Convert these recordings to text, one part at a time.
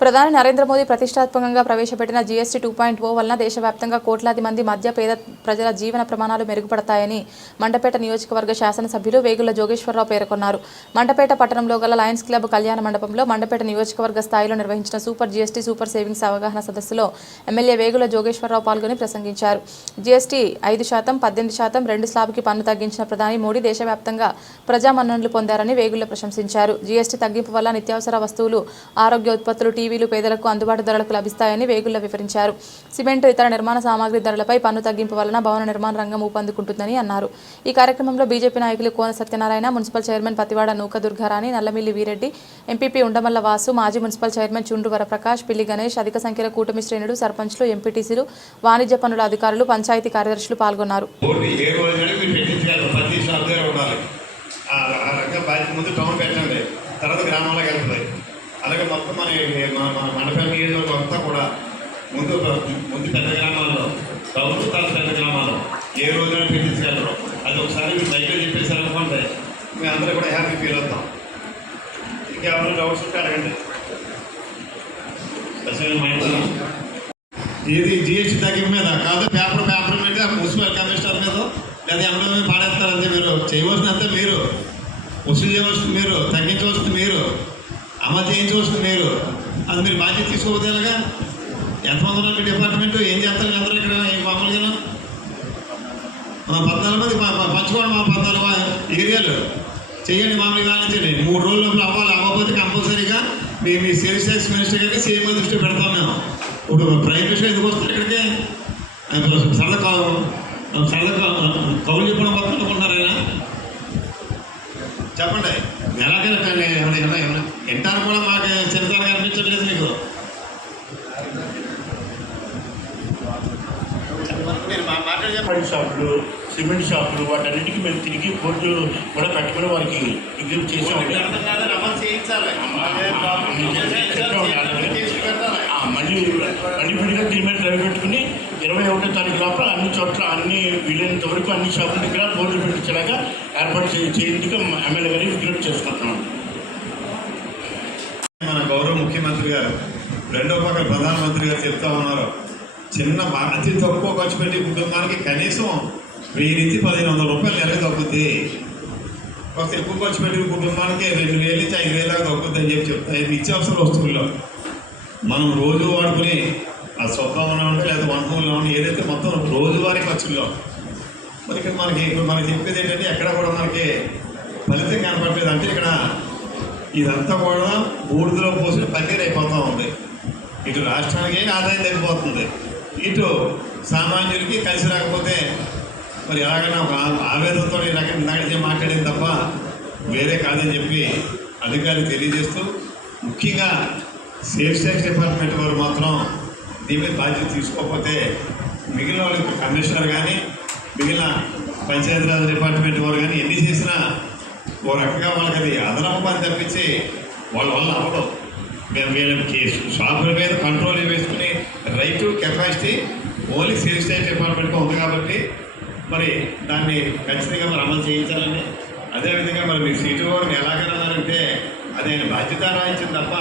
ప్రధాని నరేంద్ర మోదీ ప్రతిష్టాత్మకంగా ప్రవేశపెట్టిన జీఎస్టీ 2.0 వలన దేశవ్యాప్తంగా కోట్లాది మంది మధ్య పేద ప్రజల జీవన ప్రమాణాలు మెరుగుపడతాయని మండపేట నియోజకవర్గ శాసనసభ్యులు వేగుల జోగేశ్వరరావు పేర్కొన్నారు. మండపేట పట్టణంలో గల లయన్స్ క్లబ్ కళ్యాణ మండపంలో మండపేట నియోజకవర్గ స్థాయిలో నిర్వహించిన సూపర్ జీఎస్టీ సూపర్ సేవింగ్స్ అవగాహన సదస్సులో ఎమ్మెల్యే వేగుల జోగేశ్వరరావు పాల్గొని ప్రసంగించారు. జీఎస్టీ 5%, 18%, 2 స్లాబ్కి పన్ను తగ్గించిన ప్రధాని మోడీ దేశవ్యాప్తంగా ప్రజామన్ననలు పొందారని వేగుల ప్రశంసించారు. జీఎస్టీ తగ్గింపు వల్ల నిత్యావసర వస్తువులు, ఆరోగ్య ఉత్పత్తులు, టీవీలు పేదలకు అందుబాటు ధరలకు లభిస్తాయని వేగుల వివరించారు. సిమెంట్, ఇతర నిర్మాణ సామాగ్రి ధరలపై పన్ను తగ్గింపు వలన భవన నిర్మాణ రంగం ఊపందుకుంటుందని అన్నారు. ఈ కార్యక్రమంలో బీజేపీ నాయకులు కోన సత్యనారాయణ, మున్సిపల్ చైర్మన్ పతివాడ నూక దుర్గారాణి, నల్లమిల్లి వీరెడ్డి, ఎంపీపీ ఉండమల్ల వాసు, మాజీ మున్సిపల్ చైర్మన్ చుండ్రు వరప్రకాష్, పిల్లి గణేష్, అధిక సంఖ్యలో కూటమి శ్రేణులు, సర్పంచ్లు, ఎంపీటీసీలు, వాణిజ్య పన్నుల అధికారులు, పంచాయతీ కార్యదర్శులు పాల్గొన్నారు. అలాగే మొత్తం మన మండపేట నియోజకవర్గం అంతా కూడా ముందు పెద్ద గ్రామాల్లో, ప్రభుత్వాల పెద్ద గ్రామాల్లో ఏ రోజైనా పెట్టించగలరు. అది ఒకసారి మీరు బయట చెప్పేసారు అనుకుంటే మేము అందరూ కూడా హ్యాపీ ఫీల్ అవుతాం. ఇంకెవరు డౌట్స్ ఉంటే అడగండి. ఇది జిఎస్టీ తగ్గింపు మీద కాదు, పేపర్ మీద మున్సిపల్ కమిషనర్ మీద లేదా ఎండమే పాడేస్తారంటే మీరు చేయవలసినంతే మీరు, వసూలు చేయవలసింది మీరు, తగ్గించవలసింది మీరు, అమలు చేయించవలసింది మీరు. అది మీరు బాధ్యత తీసుకోవద్దేలాగా. ఎంతమంది ఉన్నారు మీ డిపార్ట్మెంట్, ఏం చేస్తారు అందరూ ఇక్కడ మామూలుగా 14 మంది పంచుకోండి. మా 14 ఏరియాలు చేయండి, మామూలుగా ఆలోచించండి. 3 రోజుల లోపల అవ్వకపోతే కంపల్సరీగా మీ సేల్స్ ట్యాక్స్ మినిస్టర్ గారికి సీఎం దృష్టి పెడతాం మేము. ఇప్పుడు ప్రైమ్ మినిస్టర్ ఎందుకు వస్తారు ఇక్కడికి? సరదా కౌలు చెప్పడం పక్కనుకున్నారు ఆయన. చెప్పండి ఎలాగైనా ఎంటారు కూడా మాకు చిన్నతనంగా అనిపించట్లేదు మీకు. మాట్లాడే షాపులు, సిమెంట్ షాపులు, వాటన్నిటికీ మేము తిరిగి బోర్డు కూడా పెట్టుకుని వారికి విజ్ఞప్తి చేసాం. మళ్ళీ విడిగా దీని మీద డ్రైవ్ పెట్టుకుని 21వ తారీఖు లోపల అన్ని చోట్ల అన్ని వీలైనంత వరకు అన్ని షాపుల దగ్గర బోర్డులు పెట్టించేలాగా ఏర్పాటు చేయించుగా ఎమ్మెల్యే గారికి విజ్ఞప్తి చేసుకుంటున్నాం. మన గౌరవ ముఖ్యమంత్రి గారు రెండో పక్క ప్రధానమంత్రి గారు చెప్తా ఉన్నారు, చిన్న అతి తక్కువ ఖర్చు పెట్టి కుటుంబానికి కనీసం 1000 నుంచి 1500 రూపాయలు నెలకు తగ్గుద్ది. కొంత ఎక్కువ ఖర్చు పెట్టి కుటుంబానికి 2000 నుంచి 5000 దాకా తగ్గుద్ది అని చెప్తాయి. నిత్యావసర వస్తువుల్లో మనం రోజు వాడుకుని ఆ స్వభావంలో ఉంటే లేదా వంటలో ఉండి ఏదైతే మొత్తం రోజువారీ ఖర్చుల్లో మనకి చెప్పేది ఏంటంటే ఎక్కడ కూడా మనకి ఫలితం కనపడలేదు. అంటే ఇక్కడ ఇదంతా కూడా బూడిదలో పోసిన పన్నీరు అయిపోతూ ఉంది. ఇటు రాష్ట్రానికి ఆదాయం తగ్గిపోతుంది, ఇటు సామాన్యులకి కలిసి రాకపోతే మరి ఎలాగైనా ఒక ఆవేదనతో ఇందాక మాట్లాడేది తప్ప వేరే కాదని చెప్పి అధికారులు తెలియజేస్తూ, ముఖ్యంగా సేల్స్ ట్యాక్స్ డిపార్ట్మెంట్ వారు మాత్రం దీని మీద బాధ్యత తీసుకోకపోతే మిగిలిన వాళ్ళకి కమిషనర్ కానీ మిగిలిన పంచాయతీరాజ్ డిపార్ట్మెంట్ వారు కానీ ఎన్ని చేసినా ఓ రకంగా వాళ్ళకి అది అదనపు పని తప్పించి వాళ్ళ వల్ల అవ్వడం. మేము వీళ్ళకి షాపుల మీద కంట్రోల్ వేసుకుని right capacity only sales tax డిపార్ట్మెంట్గా ఉంది కాబట్టి మరి దాన్ని ఖచ్చితంగా మరి అమలు చేయించాలని. అదేవిధంగా మరి మీరు సీటు వారిని ఎలాగన్నారంటే అది ఆయన బాధ్యత రాయించింది తప్ప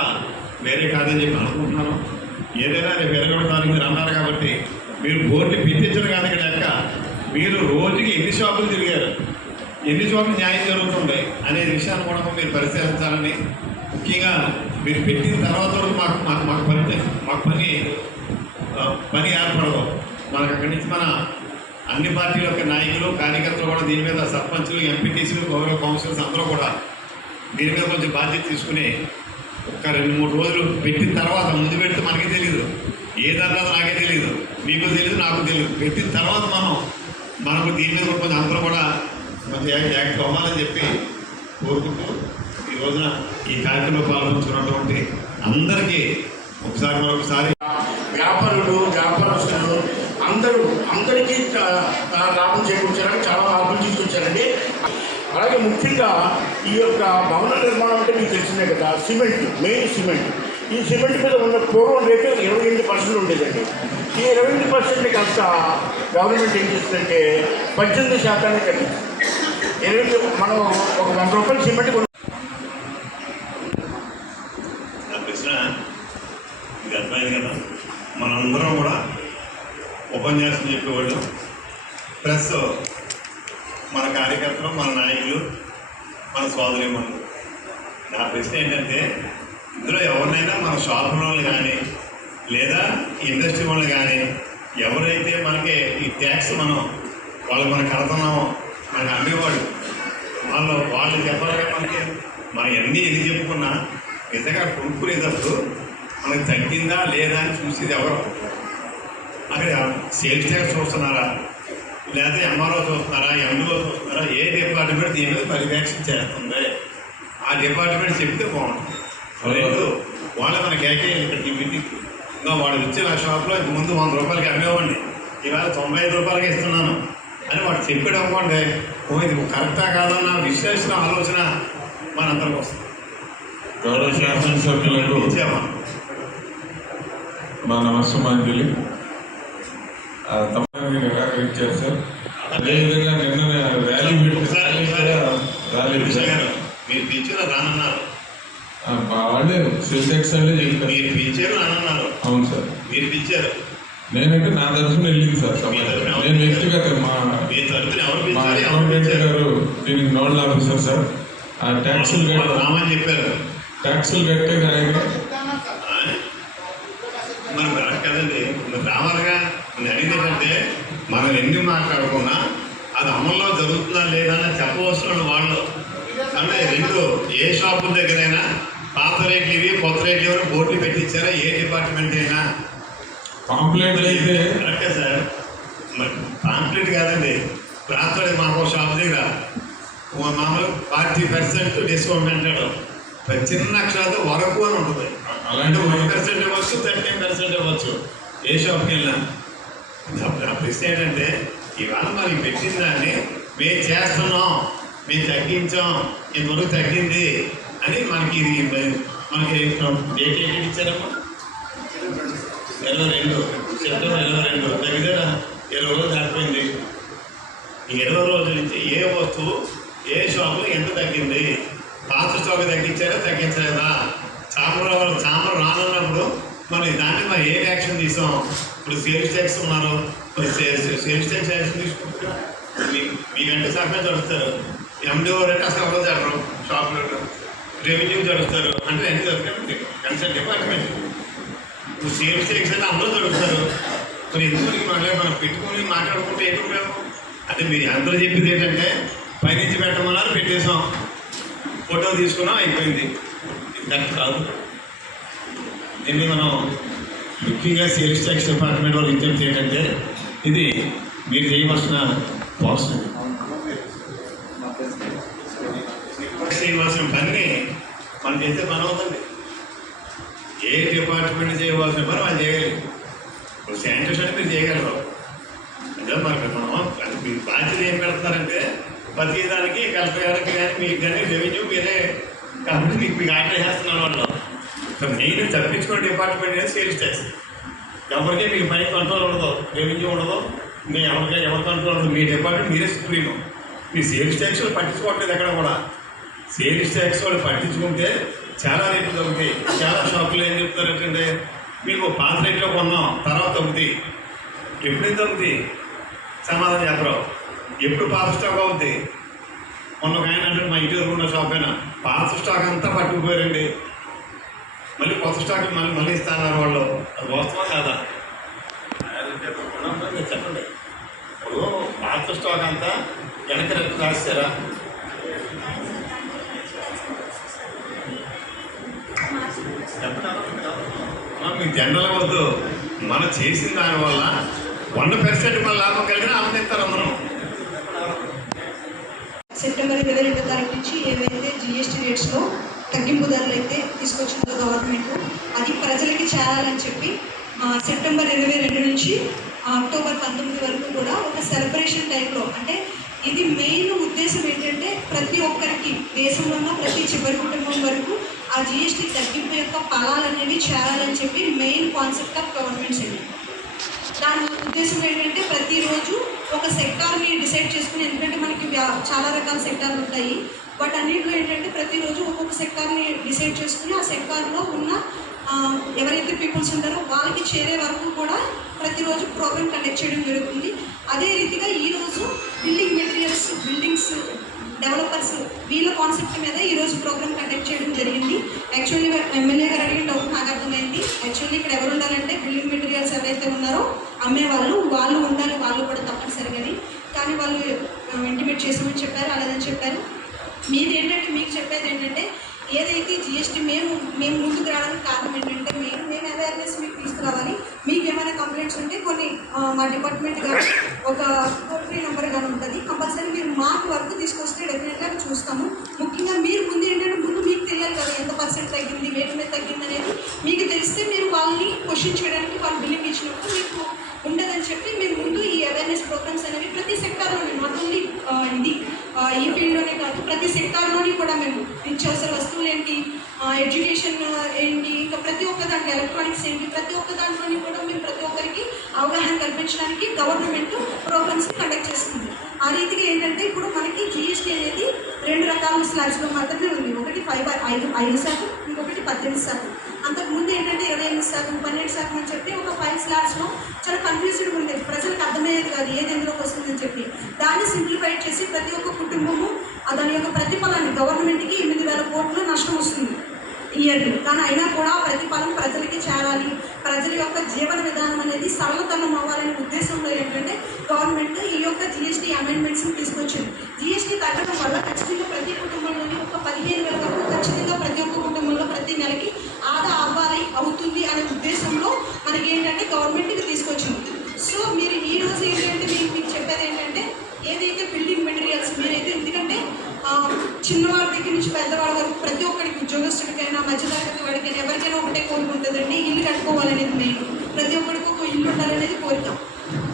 వేరే కాదని చెప్పి అనుకుంటున్నాను. ఏదైనా రేపు ఎరగొడతానికి మీరు అన్నారు కాబట్టి మీరు బోర్డు పెట్టించడం కానీ ఇక్కడ లెక్క మీరు రోజుకి ఎన్ని షాపులు తిరిగారు, ఎన్ని చోట్ల న్యాయం జరుగుతుంది అనే విషయాన్ని కూడా మీరు పరిశీలించాలని. ముఖ్యంగా మీరు పెట్టిన తర్వాత వరకు మాకు పని ఏర్పడదు. మనకు అక్కడి నుంచి మన అన్ని పార్టీల యొక్క నాయకులు, కార్యకర్తలు కూడా దీని మీద సర్పంచులు, ఎంపీటీసీలు, గౌరవ కౌన్సిలర్స్ అందరూ కూడా దీని మీద కొంచెం బాధ్యత తీసుకుని ఒక 2-3 రోజులు పెట్టిన తర్వాత, ముందు పెడితే మనకి తెలియదు, ఏదన్నది నాకే తెలియదు, మీకు తెలియదు, నాకు తెలియదు. పెట్టిన తర్వాత మనకు దీని మీద కొంచెం అందరూ కూడా కొంచెం యాక్ట్ అవ్వాలని చెప్పి కోరుకుంటూ ఈ రోజున ఈ కార్యక్రమంలో పాల్గొంటున్నటువంటి అందరికీ మరొకసారి వ్యాపారులు, వ్యాపారస్తులు అందరికీ లాభం చేకూర్చడానికి చాలా మార్పులు తీసుకొచ్చారండి. అలాగే ముఖ్యంగా ఈ యొక్క భవన నిర్మాణం అంటే మీకు తెలిసిందే కదా, సిమెంట్, మెయిన్ సిమెంట్. ఈ సిమెంట్ మీద ఉన్న పూర్వం రేటు 28% ఉండేదండి. ఈ 28% కాస్త గవర్నమెంట్ ఏం చేస్తుందంటే 18% తగ్గింది. మనం ఒక 100 రూపాయలు సిమెంట్ మీకు అర్థమైంది కదా. మనందరం కూడా ఉపన్యాసం చెప్పేవాళ్ళు, ప్లస్ మన కార్యకర్తలు, మన నాయకులు, మన సోదరీమణులు. నా ప్రశ్న ఏంటంటే, ఇందులో ఎవరినైనా మన షాపుల వాళ్ళు కానీ లేదా ఇండస్ట్రీ వాళ్ళు కానీ ఎవరైతే మనకి ఈ ట్యాక్స్ మనం కడుతున్నామో మనకు అమ్మేవాడు వాళ్ళు చెప్పాలిగా మనం ఎన్ని చెప్పుకున్నా నిజంగా కొనుక్కునేటప్పుడు మనకి తగ్గిందా లేదా అని చూసేది ఎవరు? అక్కడ సేల్స్ ట్యాక్స్ చూస్తున్నారా, లేదా ఎంఆర్ఓ చూస్తున్నారా, ఎండిఓ చూస్తున్నారా? ఏ డిపార్ట్మెంట్ దీని మీద పర్యవేక్షణ చేస్తుంది? ఆ డిపార్ట్మెంట్ చెప్తే బాగుంటుంది. రెండు వాళ్ళు మనకి ఏకైనా ఇక్కడ మీటింగ్ ఇంకా వాడు వచ్చి నా షాప్లో ముందు 100 రూపాయలకి అమ్మేవాడిని, ఇవాళ 95 రూపాయలకి ఇస్తున్నాను అని వాడు చెప్పాడు అనుకోండి, ఇది కరెక్టా కాదన్న విశ్లేషణ ఆలోచన మనందరికి వస్తుంది. గౌరవ శాసనసభ్యులకు మా నమస్కారాంజలి. తప్పని నిరాకరించారు సార్. అదేవిధంగా నిన్న ర్యాలీ మీరు పిలిచారు రానన్నారు, వాళ్ళే సెల్టెక్స్ అంటే చెప్పారు. మీరు పిలిచారు రానన్నారు. అవును సార్, మీరు పిలిచారు. నేనంటే నా తరఫున వెళ్ళింది సార్. నేను వ్యక్తిగత మా అకౌంటెంట్ గారు దీనికి నోడల్ ఆఫీసర్ సార్. ఆ ట్యాక్సులు చెప్పారు, ట్యాక్సులు కట్టే దానికి మనం కదండి. రావాలిగా. నేను అడిగేటంటే మనం ఎన్ని మాట్లాడుకున్నా అది అమల్లో జరుగుతుందా లేదా అని చెప్పవలసిన వాళ్ళు. అంటే రెండు ఏ షాపుల దగ్గరైనా పాత రేట్లు ఇవి, కొత్త రేట్లు ఇవి బోర్డులు పెట్టించారా? ఏ డిపార్ట్మెంట్ అయినా పాంప్లెట్ అయితే కరెక్టే సార్. మరి పాంప్లెట్ కాదండి, రాత్రి మాకు షాప్ దగ్గర మామూలు 40% డిస్కౌంట్ అంటాడు. చిన్న అక్షరాలతో వరకు అని ఉంటుంది. అలాంటి 1% ఇవ్వచ్చు, 13% ఇవ్వచ్చు ఏ షాప్కి వెళ్ళినా. నా ప్రశ్న ఏంటంటే, ఇవాళ మనకి పెట్టిన దాన్ని మేము చేస్తున్నాం, మేము తగ్గించాం, ఇంతవరకు తగ్గింది అని మనకి డేట్ ఏంటి ఇచ్చారమ్మా? 22 సెప్టెంబర్ 22 దగ్గర 20 రోజులు దాటిపోయింది. ఈ 20 రోజుల నుంచి ఏ వస్తువు ఏ షాపులో ఎంత తగ్గింది? పాత స్టాక్ తగ్గించారా, తగ్గించలేదా? చాంబర్ రానున్నప్పుడు మనం దాన్ని మరి ఏ యాక్షన్ తీసాం? ఇప్పుడు సేల్స్ ట్యాక్స్ ఉన్నారు, సేల్స్ ట్యాక్స్ యాక్షన్ తీసుకుంటారు. మీకంటే సర్వే జరుపుతారు, ఎండిఓ అంటే అసలు ఎవరో జరగరు, షాప్లో రెవెన్యూ జరుపుతారు. అంటే ఎన్ని జరుగుతాయి? Consult department. ఇప్పుడు సేల్స్ ట్యాక్స్ అంటే అందరూ జరుగుతారు. మరి ఎందుకు మనం పెట్టుకొని మాట్లాడుకుంటే ఏంటి ఉపయోగం? అంటే మీరు అందరూ చెప్పింది ఏంటంటే, పైనుంచి పెట్టమన్నారు, పెట్టేసాం, ఫోటో తీసుకున్నాం, అయిపోయింది. కరెక్ట్ కాదు. దీన్ని మనం ముఖ్యంగా సేల్స్ ట్యాక్స్ డిపార్ట్మెంట్ వాళ్ళు విజ్ఞప్తి ఏంటంటే, ఇది మీరు చేయవలసిన ప్రాసెస్. చేయవలసిన పని మనం చేస్తే పని అవుతుంది. ఏ డిపార్ట్మెంట్ చేయవలసిన పని వాళ్ళు చేయగలరు. ఇప్పుడు శానిటేషన్ మీరు చేయగలరు. అంటే మనకి అది మీ బాధ్యత ఏం పెడుతున్నారంటే, ప్రతి దానికి కలెక్టర్ గారికి కానీ మీకు కానీ రెవెన్యూ మీరే కాబట్టి మీకు ఆర్డర్ చేస్తున్నారు వాళ్ళు. మెయిన్ తప్పించుకునే డిపార్ట్మెంట్ అనేది సేల్స్ ట్యాక్స్. ఎవరికీ మీకు పని కంట్రోల్ ఉండదు, రెవెన్యూ ఉండదు, మీ ఎవరి కంట్రోల్ ఉండదు. మీ డిపార్ట్మెంట్ మీరే సుప్రీము. మీ సేల్స్ ట్యాక్స్ వాళ్ళు పట్టించుకోవట్లేదు ఎక్కడ కూడా. సేల్స్ ట్యాక్స్ వాళ్ళు పట్టించుకుంటే చాలా రేట్లు తగ్గుతాయి. చాలా షాపులు ఏం చెప్తారంటే, మీకు పాత రేట్లో కొన్నాం, తర్వాత తగ్గుతాయి. ఎప్పుడైతే తగ్గుతాయి? సమాధానం చెప్పరు. ఎప్పుడు పాత స్టాక్ అవుద్ది? మొన్న ఒక ఆయన అంటే మా ఇంటి దగ్గర ఉన్న షాప్ అయినా పాత స్టాక్ అంతా పట్టుకుపోయారండి, మళ్ళీ కొత్త స్టాక్ మళ్ళీ ఇస్తున్నారు వాళ్ళు. అది వాస్తవం కాదా? చెప్పండి. ఇప్పుడు పాత స్టాక్ అంతా వెనక రెప్పు రాస్తారా? మీకు జనరల్ వద్దు. మనం చేసిన దానివల్ల 100% మన లాభం కలిగిన ఆనందిస్తారు అందరం. సెప్టెంబర్ 22వ తారీఖు నుంచి ఏవైతే జిఎస్టీ రేట్స్లో తగ్గింపు ధరలు అయితే తీసుకొచ్చిందో గవర్నమెంట్, అది ప్రజలకి చేరాలని చెప్పి సెప్టెంబర్ 22 నుంచి అక్టోబర్ 19 వరకు కూడా ఒక సెలబ్రేషన్ టైప్లో, అంటే ఇది మెయిన్ ఉద్దేశం ఏంటంటే ప్రతి ఒక్కరికి దేశంలో ఉన్న ప్రతి చివరి కుటుంబం వరకు ఆ జిఎస్టీ తగ్గింపు యొక్క ఫలాలు అనేవి చేరాలని చెప్పి మెయిన్ కాన్సెప్ట్ ఆఫ్ గవర్నమెంట్ అండి. దాని ఉద్దేశం ఏంటంటే ప్రతిరోజు ఒక సెక్టార్ని డిసైడ్ చేసుకుని, ఎందుకంటే మనకి చాలా రకాల సెక్టార్లు ఉంటాయి, బట్ అన్నింటిలో ఏంటంటే ప్రతిరోజు ఒక్కొక్క సెక్టార్ని డిసైడ్ చేసుకుని ఆ సెక్టార్లో ఉన్న ఎవరైతే పీపుల్స్ ఉంటారో వాళ్ళకి చేరే వరకు కూడా ప్రతిరోజు ప్రోగ్రామ్ కండక్ట్ చేయడం జరుగుతుంది. అదే రీతిగా ఈరోజు బిల్డింగ్ మెటీరియల్స్, బిల్డింగ్స్ డెవలపర్స్ వీళ్ళ కాన్సెప్ట్ మీద ఈరోజు ప్రోగ్రామ్ కండక్ట్ చేయడం జరిగింది. యాక్చువల్లీ ఎమ్మెల్యే గారు అడిగిన డౌట్ నాకు అర్థమైంది. యాక్చువల్లీ ఇక్కడ ఎవరు ఉండాలంటే బిల్డింగ్ మెటీరియల్స్ ఎవరైతే ఉన్నారో అమ్మేవాళ్ళు వాళ్ళు ఉండాలి, వాళ్ళు కూడా తప్పనిసరిగాని. కానీ వాళ్ళు ఇంటిమేట్ చేసామని చెప్పారు, అలాదని చెప్పారు. మీది ఏంటంటే మీకు చెప్పేది ఏంటంటే ఏదైతే జిఎస్టీ మేము ముందుకు రావడానికి కారణం ఏంటంటే మేము అవేర్నెస్ మీకు తీసుకురావాలి. మీకు ఏమైనా కంప్లైంట్స్ ఉంటే కొన్ని మా డిపార్ట్మెంట్ కానీ ఒక టోల్ ఫ్రీ నెంబర్ కానీ ఉంటుంది. కంపల్సరీ మీరు మాకు వరకు తీసుకొస్తే డెఫినెట్గా చూస్తాము. ముఖ్యంగా మీరు ముందు ఏంటంటే ముందు మీకు తెలియాలి కదా ఎంత పర్సెంట్ తగ్గింది, వేటి మీద తగ్గింది అనేది మీకు తెలిస్తే మీరు వాళ్ళని క్వశ్చన్ చేయడానికి వాళ్ళు బిల్లింగ్ ఇచ్చినప్పుడు మీకు ఉండదని చెప్పి మేము ముందు ఈ అవేర్నెస్ ప్రోగ్రామ్స్ అనేవి ప్రతి సెక్టార్లోనే, నాట్ ఓన్లీ ఇది ఈ ఫీల్డ్లోనే కాదు ప్రతి సెక్టార్లోని కూడా మేము నిత్యావసర వస్తువులు ఏంటి, ఎడ్యుకేషన్ ఏంటి, ఇంకా ప్రతి ఒక్క దాంట్లో ఎలక్ట్రానిక్స్ ఏంటి, ప్రతి ఒక్క దాంట్లోని కూడా మేము ప్రతి ఒక్కరికి అవగాహన కల్పించడానికి గవర్నమెంట్ ప్రోగ్రామ్స్ని కండక్ట్ చేస్తుంది. ఆ రీతిగా ఏంటంటే ఇప్పుడు మనకి జిఎస్టీ అనేది 2 రకాల స్లాబ్స్లో మాత్రమే ఉంది. ఒకటి 5% ఇంకొకటి 18%. అంతకుముందు ఏంటంటే 28%, 12% అని చెప్పి ఒక 5 స్లాబ్స్లో చాలా కన్ఫ్యూజ్డ్గా ఉండేది. ప్రజలకు అర్థమయ్యేది కాదు ఏది ఎందులోకి వస్తుందని చెప్పి. దాన్ని సింప్లిఫై చేసి ప్రతి ఒక్క కుటుంబము దాని యొక్క ప్రతిఫలాన్ని గవర్నమెంట్కి 8,000 కోట్లు నష్టం వస్తుంది ఇయర్లీ. కానీ అయినా కూడా ప్రతిఫలం ప్రజలకి చేరాలి, ప్రజల యొక్క జీవన విధానం అనేది సరళతరం అవ్వాలనే ఉద్దేశంలో ఏంటంటే గవర్నమెంట్ ఈ యొక్క జిఎస్టీ అమెండ్మెంట్స్ని తీసుకొచ్చింది. జిఎస్టీ తగ్గడం వల్ల ఖచ్చితంగా ప్రతి కుటుంబంలోని ఒక 15,000 వరకు ఖచ్చితంగా ప్రతి ఒక్క కుటుంబంలో ప్రతి నెలకి ఆదా అవుతుంది అనే ఉద్దేశంలో మనకి ఏంటంటే గవర్నమెంట్కి తీసుకొచ్చింది. సో మీరు ఈ రోజు ఏంటంటే మీకు చెప్పేది ఏంటంటే ఏదైతే బిల్డింగ్ మెటీరియల్స్ మీరైతే ఎందుకంటే చిన్నవాడి దగ్గర నుంచి పెద్దవాడి వరకు ప్రతి ఒక్కరికి ఉద్యోగస్తుడికైనా మధ్యతరగతి వాడికైనా ఎవరికైనా ఒకటే కోరిక ఉంటుందండి, ఇల్లు కట్టుకోవాలనేది మెయిన్. ప్రతి ఒక్కరికి ఒక ఇల్లు ఉండాలనేది కోరిక.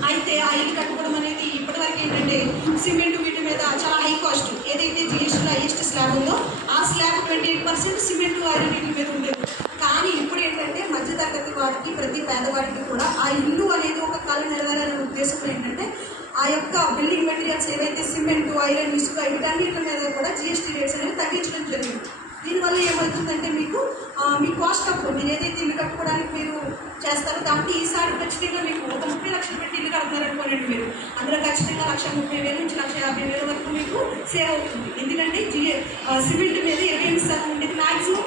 అయితే ఆ ఇల్లు కట్టుకోవడం అనేది ఇప్పటివరకు ఏంటంటే సిమెంట్ వీటి మీద చాలా హై కాస్ట్. ఏదైతే జిఎస్టీలో హైయెస్ట్ స్లాబ్ ఉందో ఆ స్లాబ్ 28% సిమెంట్ ఐరన్ వీటి మీద ఉండేది. కానీ ఇప్పుడు ఏంటంటే మధ్యతరగతి వాడికి ప్రతి పేదవాడికి కూడా ఆ ఇల్లు అనేది ఒక కళ నెరవేరాలనే ఉద్దేశంలో ఏంటంటే ఆ యొక్క బిల్డింగ్ మెటీరియల్స్ ఏవైతే సిమెంట్, ఐరన్, ఇసుక వీటన్నిటి మీద కూడా జిఎస్టీ రేట్స్ అనేవి తగ్గించడం జరిగింది. దీనివల్ల ఏమవుతుందంటే మీకు మీ కాస్ట్ ఆఫ్ మీరు ఏదైతే ఇల్లు కట్టుకోవడానికి మీరు చేస్తారో దాంట్లో ఈసారి ఖచ్చితంగా మీకు ఒక 30 లక్షలు పెట్టి ఇల్లు కడుతున్నారనుకోండి మీరు, అందులో ఖచ్చితంగా 1,30,000 నుంచి 1,50,000 వరకు మీకు సేవ్ అవుతుంది. ఎందుకంటే సిమెంట్ మీద 28% ఉండేది మ్యాక్సిమం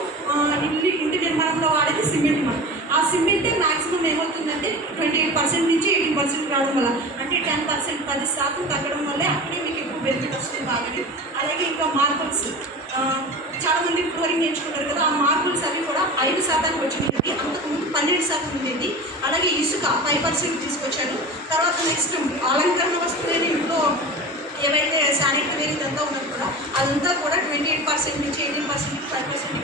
ఇంటి నిర్మాణంలో వాడేది సిమెంట్. ఆ సిమెంటే మ్యాక్సిమం ఏమవుతుందంటే 28% నుంచి 18% రావడం వల్ల అంటే 10% 10% తగ్గడం వల్లే అక్కడే మీకు ఎక్కువ బెనిఫిట్ వస్తుంది బాగానే. అలాగే ఇంకా మార్బుల్స్ చాలామంది ఫ్లోరింగ్ నేర్చుకుంటారు కదా, ఆ మార్బుల్స్ అవి కూడా 5% వచ్చింది. అంతకుముందు 12% ఉండేది. అలాగే ఇసుక 5% తీసుకొచ్చాడు. తర్వాత నెక్స్ట్ అలంకరణ వస్తువులని ఇంట్లో ఏవైతే శానిటరీ ఇదంతా ఉన్నది కూడా అదంతా కూడా 28% నుంచి 18% 5%